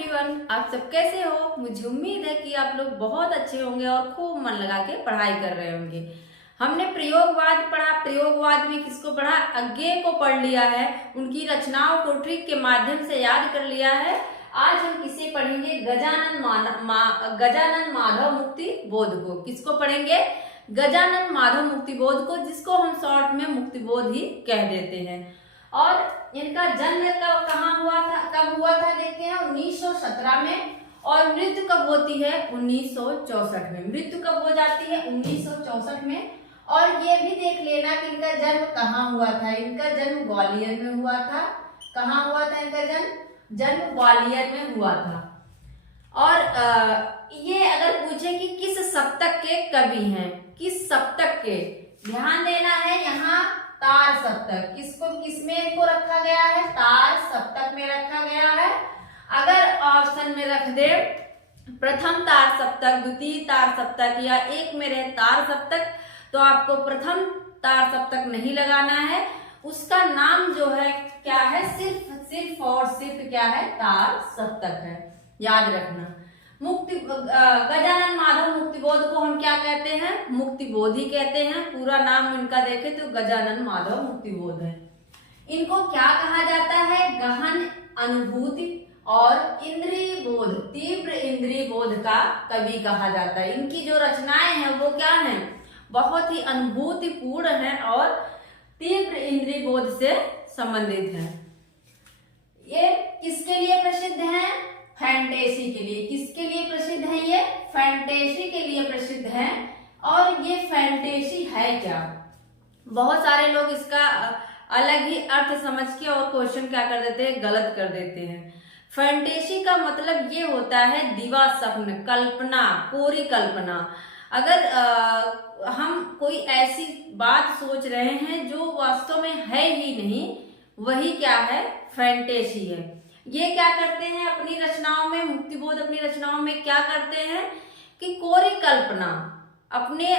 Everyone, आप सब कैसे हो। मुझे उम्मीद है कि आप लोग बहुत अच्छे होंगे और खूब मन लगा के पढ़ाई कर रहे होंगे। हमने प्रयोगवाद पढ़ा। प्रयोगवाद में किसको पढ़ा? अज्ञेय को पढ़ लिया है, उनकी रचनाओं को ट्रिक के माध्यम से याद कर लिया है। आज हम किसे पढ़ेंगे? गजानन माधव मुक्ति बोध को। किसको पढ़ेंगे? गजानन माधव मुक्ति बोध को, जिसको हम शॉर्ट में मुक्ति बोध ही कह देते हैं। और इनका जन्म कहाँ हुआ था, कब हुआ था देखते हैं, 1917 में। और मृत्यु कब होती है? 1964 में। मृत्यु कब हो जाती है? 1964 में। और ये भी देख लेना कि इनका जन्म कहाँ हुआ था। इनका जन्म ग्वालियर में हुआ था। कहाँ हुआ था इनका जन्म? जन्म ग्वालियर में हुआ था। और ये अगर पूछे कि किस सप्तक के कवि हैं, किस सप्तक के, ध्यान देना है यहाँ तार सप्तक। किसमें इनको रखा गया है? तार सप्तक में रखा गया है। अगर ऑप्शन में रख दे प्रथम तार सप्तक, द्वितीय तार सप्तक या एक में रहे तार सप्तक, तो आपको प्रथम तार सप्तक नहीं लगाना है। उसका नाम जो है क्या है? सिर्फ और सिर्फ क्या है? तार सप्तक है। याद रखना। गजानन माधव मुक्तिबोध को हम क्या कहते हैं? मुक्तिबोध ही कहते हैं। पूरा नाम इनका देखें तो गजानन माधव मुक्तिबोध है। इनको क्या कहा जाता है? गहन अनुभूति और इंद्रिय बोध, तीव्र इंद्रिय बोध का कवि कहा जाता है। इनकी जो रचनाएं हैं वो क्या हैं? बहुत ही अनुभूतिपूर्ण हैं और तीव्र इंद्रिय बोध से संबंधित हैं। ये किसके लिए प्रसिद्ध हैं? फैंटेसी के लिए। किसके लिए प्रसिद्ध है? ये फैंटेसी के लिए प्रसिद्ध है। और ये फैंटेसी है क्या? बहुत सारे लोग इसका अलग ही अर्थ समझ के और क्वेश्चन क्या कर देते हैं? गलत कर देते हैं। फैंटेसी का मतलब ये होता है दिवा स्वप्न, कल्पना, कोरी कल्पना। अगर हम कोई ऐसी बात सोच रहे हैं जो वास्तव में है ही नहीं, वही क्या है? फैंटेसी है। ये क्या करते हैं अपनी रचनाओं में? मुक्तिबोध अपनी रचनाओं में क्या करते हैं कि कोरी कल्पना अपने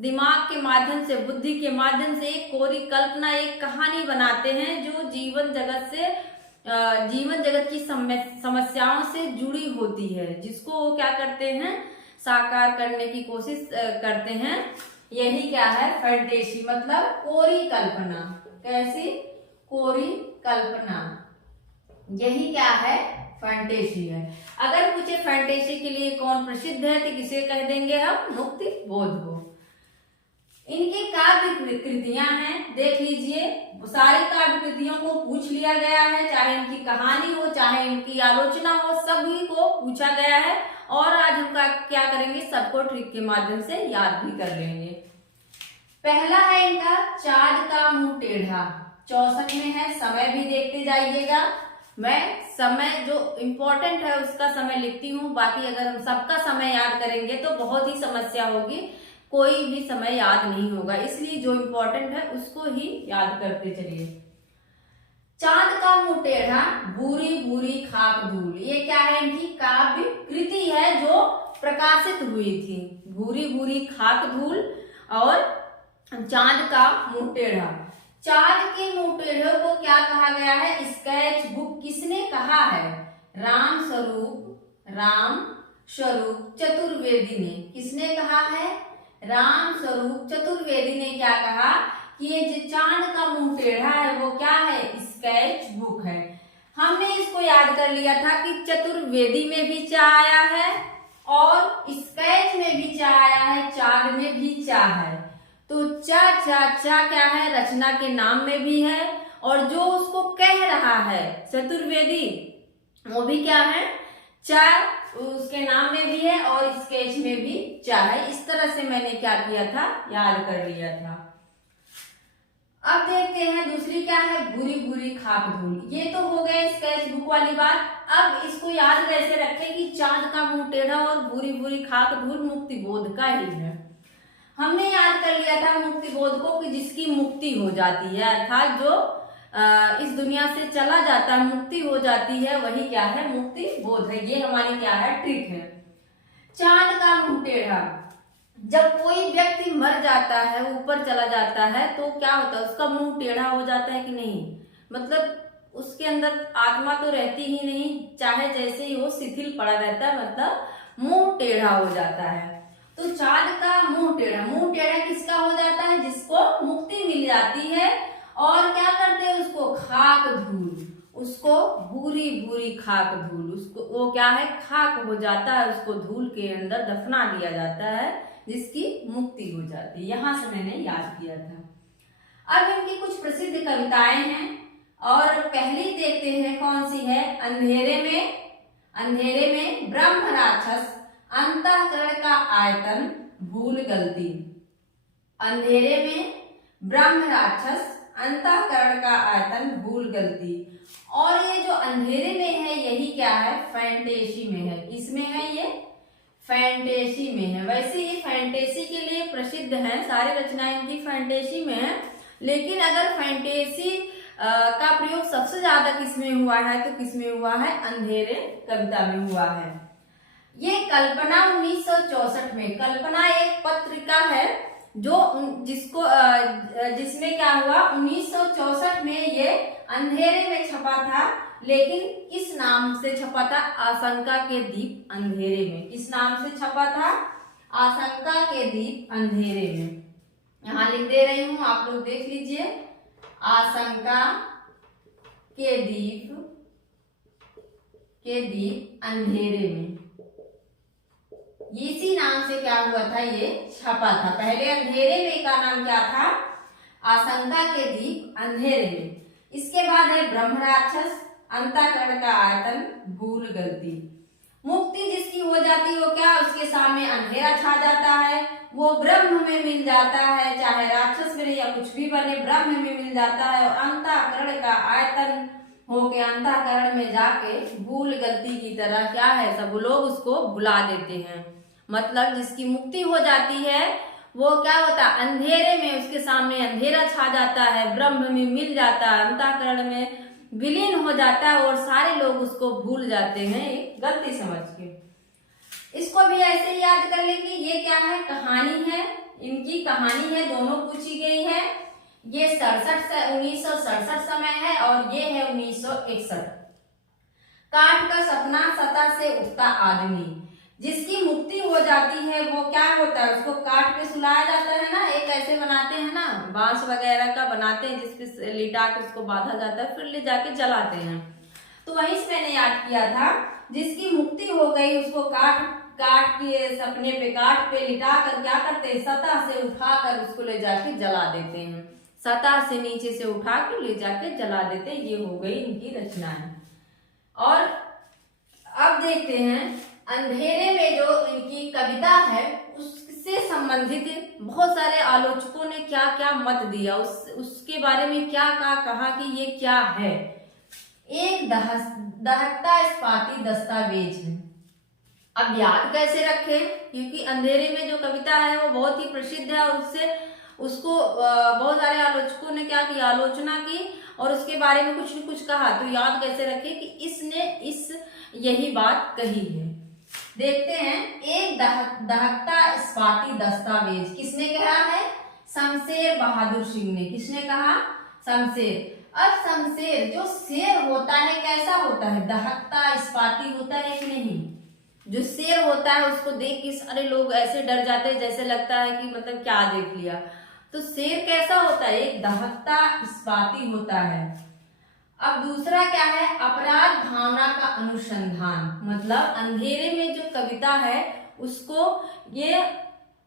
दिमाग के माध्यम से, बुद्धि के माध्यम से एक कोरी कल्पना, एक कहानी बनाते हैं जो जीवन जगत की समस्याओं से जुड़ी होती है, जिसको वो क्या करते हैं? साकार करने की कोशिश करते हैं। यही क्या है? फैंटेसी मतलब कोरी कल्पना। कैसी? कोरी कल्पना। यही क्या है? फैंटेसी है। अगर पूछे फैंटेसी के लिए कौन प्रसिद्ध है तो किसे कह देंगे हम? मुक्ति बोध को। इनकी काव्य कृतियां हैं, देख लीजिए। सारी काव्य कृतियों को पूछ लिया गया है, चाहे इनकी कहानी हो, चाहे इनकी आलोचना हो, सभी को पूछा गया है। और आज हम क्या करेंगे? सबको ट्रिक के माध्यम से याद भी कर लेंगे। पहला है इनका चाँद का मुंह टेढ़ा, 64 में है। समय भी देखते जाइएगा। मैं समय जो इम्पोर्टेंट है उसका समय लिखती हूँ, बाकी अगर हम सबका समय याद करेंगे तो बहुत ही समस्या होगी, कोई भी समय याद नहीं होगा। इसलिए जो इम्पोर्टेंट है उसको ही याद करते चलिए। चांद का मुंह टेढ़ा, भूरी भूरी खाक धूल, ये क्या है? इनकी काव्य कृति है जो प्रकाशित हुई थी। भूरी भूरी खाक धूल और चांद का मुंह टेढ़ा। चांद के मुंह टेढ़े को क्या कहा गया है? Sketch book. किसने कहा है? राम स्वरूप चतुर्वेदी ने। किसने कहा है? राम स्वरूप चतुर्वेदी ने क्या कहा कि ये जो चांद का मुंह टेढ़ा है वो क्या है? स्केच बुक है। हमने इसको याद कर लिया था कि चतुर्वेदी में भी चा आया है और स्केच में भी चा आया है, चांद में भी चा है। तो चा क्या है? रचना के नाम में भी है। और जो उसको कह रहा है चतुर्वेदी, वो भी क्या है? चा उसके नाम में भी है और स्केच में भी चा है। इस तरह से मैंने क्या किया था? याद कर लिया था। अब देखते हैं दूसरी क्या है? भूरी भूरी खाक धूल। ये तो हो गए स्केच बुक वाली बात। अब इसको याद कैसे रखें कि चांद का मुंह टेढ़ा और भूरी भूरी खाक धूल मुक्तिबोध का ही है। हमने याद कर लिया था मुक्तिबोध को कि जिसकी मुक्ति हो जाती है, अर्थात जो इस दुनिया से चला जाता है, मुक्ति हो जाती है, वही क्या है? मुक्तिबोध है। ये हमारी क्या है? ट्रिक है। चांद का मुंह टेढ़ा, जब कोई व्यक्ति मर जाता है, ऊपर चला जाता है, तो क्या होता है? उसका मुंह टेढ़ा हो जाता है कि नहीं? मतलब उसके अंदर आत्मा तो रहती ही नहीं, चाहे जैसे ही वो शिथिल पड़ा रहता है, मतलब मुंह टेढ़ा हो जाता है। तो चाँद का मुंह टेढ़ा किसका हो जाता है? जिसको मुक्ति मिल जाती है। और क्या करते हैं? उसको खाक धूल, उसको भूरी भूरी खाक धूल, उसको वो क्या है? खाक हो जाता है, उसको धूल के अंदर दफना दिया जाता है, जिसकी मुक्ति हो जाती है। यहां से मैंने याद किया था। अब इनकी कुछ प्रसिद्ध कविताएं हैं और पहली देखते हैं कौन सी है? अंधेरे में ब्रह्म राक्षस अंतःकरण का आयतन भूल गलती। अंधेरे में ब्रह्म राक्षस अंतःकरण का आयतन भूल गलती। और ये जो अंधेरे में है यही क्या है? फैंटेसी में है। इसमें है ये फैंटेसी में है। वैसे ये फैंटेसी के लिए प्रसिद्ध है, सारी रचनाएं इनकी फैंटेसी में है। लेकिन अगर फैंटेसी का प्रयोग सबसे ज्यादा किसमें हुआ है तो किसमें हुआ है? अंधेरे कविता में हुआ है। ये कल्पना 1964 में, कल्पना एक पत्रिका है जो जिसमें क्या हुआ? 1964 में ये अंधेरे में छपा था। लेकिन किस नाम से छपा था? आशंका के दीप अंधेरे में। किस नाम से छपा था? आशंका के दीप अंधेरे में। यहां लिख दे रही हूं, आप लोग देख लीजिए। आशंका के दीप अंधेरे में, इसी नाम से क्या हुआ था? ये छपा था। पहले अंधेरे में का नाम क्या था? आशंका के दीप अंधेरे में। इसके बाद है ब्रह्म राक्षस अंतःकरण का आयतन भूल गलती। मुक्ति जिसकी हो जाती है वो क्या? उसके सामने अंधेरा छा जाता है, वो ब्रह्म में मिल जाता है, चाहे राक्षस बने या कुछ भी बने, ब्रह्म में मिल जाता है। और अंतःकरण का आयतन होके अंतःकरण में जाके भूल गलती की तरह क्या है? सब लोग उसको भुला देते हैं। मतलब जिसकी मुक्ति हो जाती है वो क्या होता है? अंधेरे में उसके सामने अंधेरा छा जाता है, ब्रह्म में मिल जाता है, अंतःकरण में विलीन हो जाता है और सारे लोग उसको भूल जाते हैं एक गलती समझ के। इसको भी ऐसे ही याद कर लेंगे। ये क्या है? कहानी है, इनकी कहानी है, दोनों पूछी गई है। ये 1967 समय है और ये है 1961। काठ का सपना सतह से उठता आदमी, जिसकी मुक्ति हो जाती है वो क्या होता है? उसको काठ पे सुलाया जाता है ना, एक ऐसे बनाते हैं ना, बांस वगैरह का बनाते हैं जिसपे लिटा के उसको बांधा जाता है, फिर ले जाके जलाते हैं। तो वहीं से मैंने याद किया था, जिसकी मुक्ति हो गई उसको काठ के सपने पे, काठ पे लिटा कर क्या करते हैं? सतह से उठाकर उसको ले जाके जला देते हैं। सतह से नीचे से उठा के ले जाके जला देते हैं। ये हो गई इनकी रचनाएं। और अब देखते हैं अंधेरे में जो इनकी कविता है उससे संबंधित बहुत सारे आलोचकों ने क्या क्या मत दिया, उसके बारे में क्या कहा कि ये क्या है। एक दहकता इस्पाती दस्तावेज है। अब याद कैसे रखें? क्योंकि अंधेरे में जो कविता है वो बहुत ही प्रसिद्ध है और उसको बहुत सारे आलोचकों ने क्या किया? आलोचना की और उसके बारे में कुछ न कुछ कहा। तो याद कैसे रखें कि इसने यही बात कही है। देखते हैं, एक दहकता इस्पाती दस्तावेज किसने कहा है? शमशेर बहादुर सिंह ने। किसने कहा? शमशेर। अब शमशेर जो शेर होता है कैसा होता है? दहकता इस्पाती होता है कि नहीं? जो शेर होता है उसको देख के सारे लोग ऐसे डर जाते हैं जैसे लगता है कि मतलब क्या देख लिया। तो शेर कैसा होता है? एक दहकता इस्पाती होता है। अब दूसरा क्या है? अपराध भावना का अनुसंधान। मतलब अंधेरे में जो कविता है उसको ये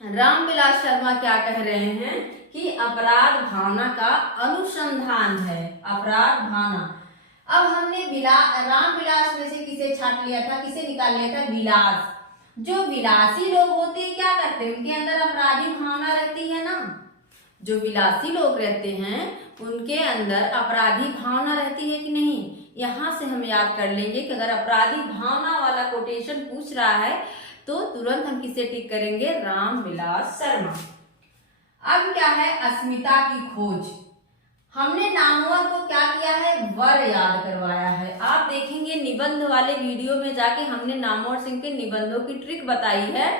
रामविलास शर्मा क्या कह रहे हैं कि अपराध भावना का अनुसंधान है। अपराध भावना। अब हमने रामविलास में से किसे छाट लिया था? किसे निकाल लिया था? विलास। जो विलासी लोग होते हैं क्या करते हैं? उनके अंदर अपराधी भावना रहती है ना। जो विलासी लोग रहते हैं उनके अंदर अपराधी भावना रहती है कि नहीं? यहां से हम याद कर लेंगे कि अगर अपराधी भावना वाला कोटेशन पूछ रहा है तो तुरंत हम किसे टिक करेंगे? रामविलास शर्मा। अब क्या है? अस्मिता की खोज। हमने नामवर को क्या किया है? वर याद करवाया है। आप देखेंगे निबंध वाले वीडियो में जाके हमने नामवर सिंह के निबंधों की ट्रिक बताई है।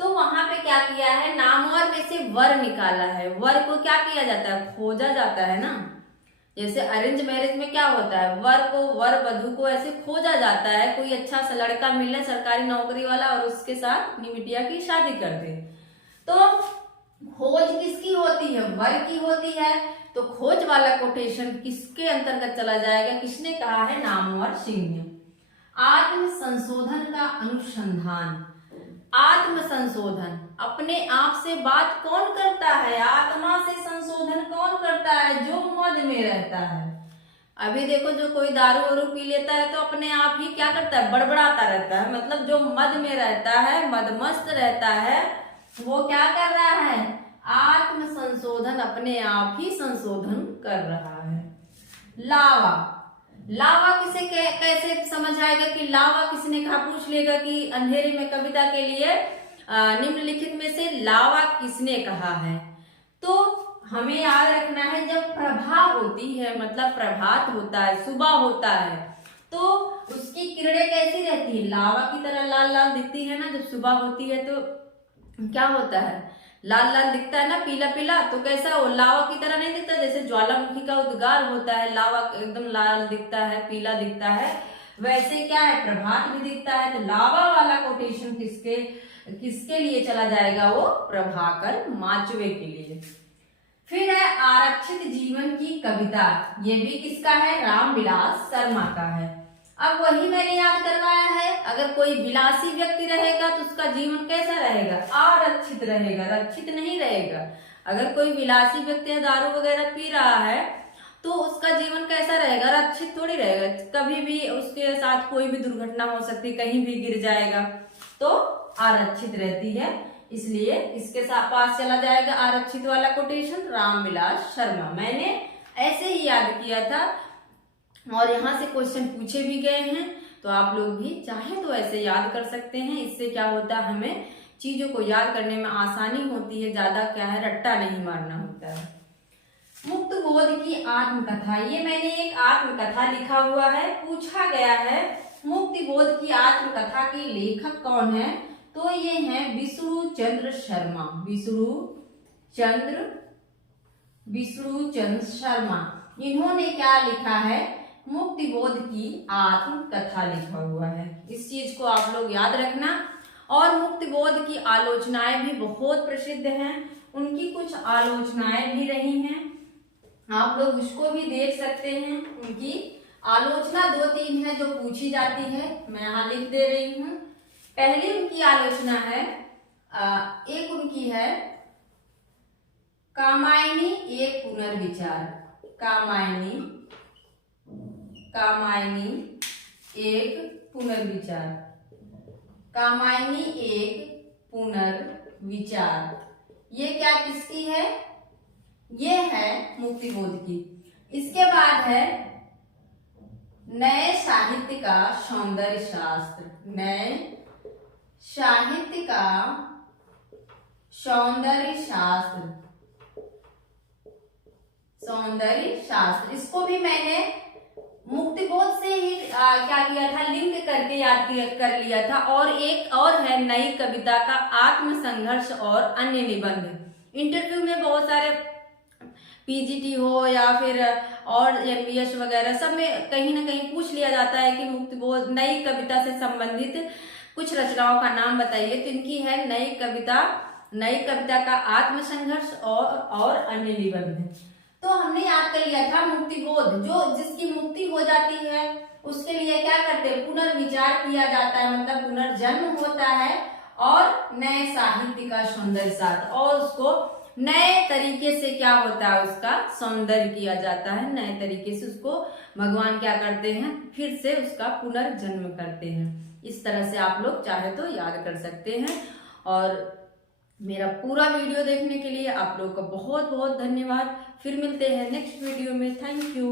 तो वहां पे क्या किया है? नामवर में से वर निकाला है। वर को क्या किया जाता है? खोजा जाता है ना। जैसे अरेंज मैरिज में क्या होता है, वर वधु को ऐसे खोजा जाता है, कोई अच्छा सा लड़का मिले सरकारी नौकरी वाला और उसके साथ निमिटिया की शादी कर दे। तो खोज किसकी होती है, वर की होती है। तो खोज वाला कोटेशन किसके अंतर्गत चला जाएगा, किसने कहा है, नामवर सिंह ने। आत्म संशोधन का अनुसंधान, आत्म संशोधन, अपने आप से बात कौन करता है, आत्मा से संशोधन कौन करता है, जो मद में रहता है। अभी देखो जो कोई दारू वारू पी लेता है तो अपने आप ही क्या करता है, बड़बड़ाता रहता है, मतलब जो मद में रहता है, मदमस्त रहता है, वो क्या कर रहा है, आत्म संशोधन, अपने आप ही संशोधन कर रहा है। लावा, लावा किसे कैसे समझ आएगा कि लावा, किसने कहा, पूछ लेगा कि अंधेरे में कविता के लिए निम्नलिखित में से लावा किसने कहा है। तो हमें याद रखना है, जब प्रभा होती है, मतलब प्रभात होता है, सुबह होता है, तो उसकी किरणें कैसी रहती है, लावा की तरह लाल लाल दिखती है ना। जब सुबह होती है तो क्या होता है, लाल लाल दिखता है ना, पीला पीला। तो कैसा, वो लावा की तरह नहीं दिखता, जैसे ज्वालामुखी का उद्गार होता है, लावा एकदम लाल दिखता है, पीला दिखता है, वैसे क्या है, प्रभात भी दिखता है। तो लावा वाला कोटेशन किसके लिए चला जाएगा, वो प्रभाकर माचवे के लिए। फिर है आरक्षित जीवन की कविता, ये भी किसका है, रामविलास शर्मा का है। अब वही मैंने याद करवाया है, अगर कोई विलासी व्यक्ति रहेगा तो उसका जीवन कैसा रहेगा, आरक्षित रहेगा, रक्षित नहीं रहेगा। अगर कोई विलासी व्यक्ति दारू वगैरह पी रहा है तो उसका जीवन कैसा रहेगा, रक्षित थोड़ी रहेगा। कभी भी उसके साथ कोई भी दुर्घटना हो सकती, कहीं भी गिर जाएगा, तो आरक्षित रहती है। इसलिए इसके साथ पास चला जाएगा आरक्षित वाला कोटेशन, रामविलास शर्मा। मैंने ऐसे ही याद किया था और यहाँ से क्वेश्चन पूछे भी गए हैं, तो आप लोग भी चाहे तो ऐसे याद कर सकते हैं। इससे क्या होता है, हमें चीजों को याद करने में आसानी होती है, ज्यादा क्या है, रट्टा नहीं मारना होता है। मुक्त बोध की आत्मकथा, ये मैंने एक आत्मकथा लिखा हुआ है, पूछा गया है मुक्ति बोध की आत्मकथा के लेखक कौन है, तो ये हैं विष्णु चंद्र शर्मा, विष्णु चंद्र शर्मा। इन्होंने क्या लिखा है, मुक्ति बोध की आत्मकथा लिखा हुआ है। इस चीज को आप लोग याद रखना। और मुक्ति बोध की आलोचनाएं भी बहुत प्रसिद्ध हैं, उनकी कुछ आलोचनाएं भी रही हैं, आप लोग उसको भी देख सकते हैं। उनकी आलोचना 2-3 है जो पूछी जाती है, मैं यहाँ लिख दे रही हूँ। पहली उनकी आलोचना है, एक उनकी है कामायनी एक पुनर्विचार, कामायनी एक पुनर्विचार, कामायनी एक पुनर्विचार। ये क्या किसकी है, ये है मुक्ति बोध की। इसके बाद है नए साहित्य का सौंदर्य शास्त्र, नए साहित्य का सौंदर्य शास्त्र। इसको भी मैंने मुक्ति बोध से ही क्या किया था, लिंक करके याद कर लिया था। और एक और है नई कविता का आत्मसंघर्ष और अन्य निबंध। इंटरव्यू में बहुत सारे पीजीटी हो या फिर और एमबीएस वगैरह सब में कहीं ना कहीं पूछ लिया जाता है कि मुक्ति बोध नई कविता से संबंधित कुछ रचनाओं का नाम बताइए। तो इनकी है नई कविता का आत्मसंघर्ष और अन्य निबंध। तो हमने याद कर लिया था मुक्ति बोध, जो जिसकी मुक्ति हो जाती है उसके लिए क्या करते हैं, पुनर्विचार किया जाता है, मतलब पुनर्जन्म होता है। और नए साहित्य का सौंदर्य शास्त्र, और उसको नए तरीके से क्या होता है, उसका सौंदर्य किया जाता है, नए तरीके से उसको भगवान क्या करते हैं, फिर से उसका पुनर्जन्म करते हैं। इस तरह से आप लोग चाहे तो याद कर सकते हैं। और मेरा पूरा वीडियो देखने के लिए आप लोग का बहुत बहुत धन्यवाद। फिर मिलते हैं नेक्स्ट वीडियो में। Thank you.